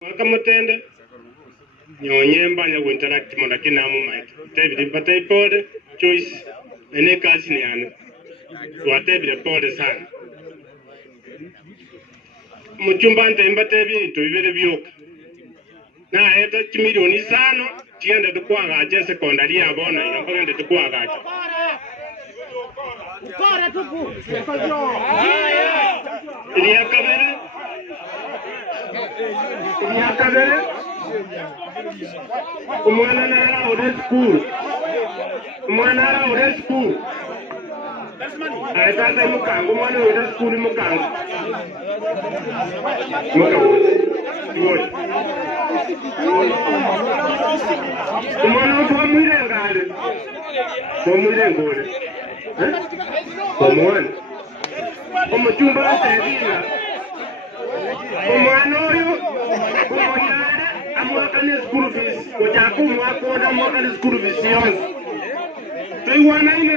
Wakamutende nyonyemba nya interact mo lakini amu mic David batay pode choice ene kasi ni ano watebile pode sana muchumba ntemba tebi to bibere byoka na eta chimilioni sano tiende tukwaga je secondary abona ino mpaka tukwaga acha ukora tuku iliya kabere umwana nara ode school aitata mukango umwana ode school mukango umwana utwa mwirengale omwana omuchumba atebina omwana oyo omonyale amwakane school fees ojaku mwakoda mwakane school fees yonse toiwana ine